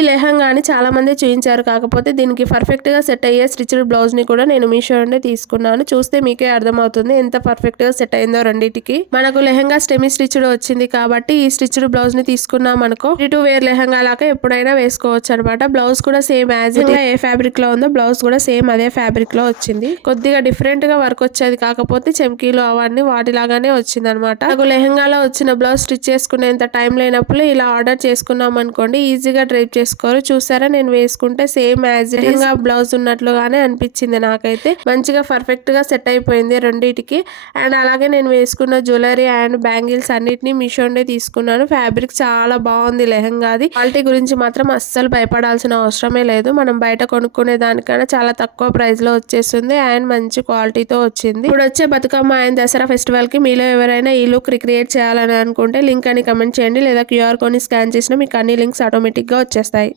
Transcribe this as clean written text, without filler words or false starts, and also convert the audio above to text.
ఈ లెహంగాని చాలా మంది చూయించారు, కాకపోతే దీనికి పర్ఫెక్ట్ గా సెట్ అయ్యే స్టిచ్డ్ బ్లౌజ్ ని కూడా నేను మీషో నుండి తీసుకున్నాను. చూస్తే మీకే అర్థమవుతుంది ఎంత పర్ఫెక్ట్ గా సెట్ అయిందో రెండింటికి. మనకు లెహంగా సెమీ స్టిచ్డ్ వచ్చింది కాబట్టి ఈ స్టిచ్డ్ బ్లౌజ్ ని తీసుకున్నాం అనుకో, రెడీ టు వేర్ లెహంగా లాగా ఎప్పుడైనా వేసుకోవచ్చు అనమాట. బ్లౌజ్ కూడా same as it A fabric లో ఉందో బ్లౌజ్ కూడా సేమ్ అదే ఫ్యాబ్రిక్ లో వచ్చింది. కొద్దిగా డిఫరెంట్ గా వర్క్ వచ్చేది, కాకపోతే చెమ్కీలు అవన్నీ వాటిలాగానే వచ్చింది అనమాట. నాకు లెహంగాలో వచ్చిన బ్లౌజ్ స్టిచ్ చేసుకునేంత టైం లేనప్పుడు ఇలా ఆర్డర్ చేసుకున్నాం అనుకోండి, ఈజీగా డ్రైప్ చేసుకోరు. చూసారా, నేను వేసుకుంటే same as it is blouse ఉన్నట్లుగానే అనిపించింది. నాకైతే మంచిగా పర్ఫెక్ట్ గా సెట్ అయిపోయింది రెండింటికి. అండ్ అలాగే నేను వేసుకున్న జ్యువెలరీ అండ్ బ్యాంగిల్స్ అన్నిటిని మీషో నుండి తీసుకున్నాను. ఫ్యాబ్రిక్ చాలా బాగుంది లెహంగాది. క్వాలిటీ గురించి మాత్రం అస్సలు భయపడాల్సిన అవసరమే లేదు. మనం బయట కొనుక్కునే దానికన్నా చాలా తక్కువ ప్రైస్ లో వచ్చేస్తుంది అండ్ మంచి క్వాలిటీతో వచ్చింది. ఇప్పుడు వచ్చే బతుకమ్మ అండ్ దసరా ఫెస్టివల్ కి మీలో ఎవరైనా ఈ లుక్ రిక్రియేట్ చేయాలని అనుకుంటే లింక్ అని కమెంట్ చేయండి, లేదా క్యూఆర్ కోడ్ ని స్కాన్ చేసినా మీకు అన్ని లింక్స్ ఆటోమేటిక్ గా వచ్చేస్తాయి.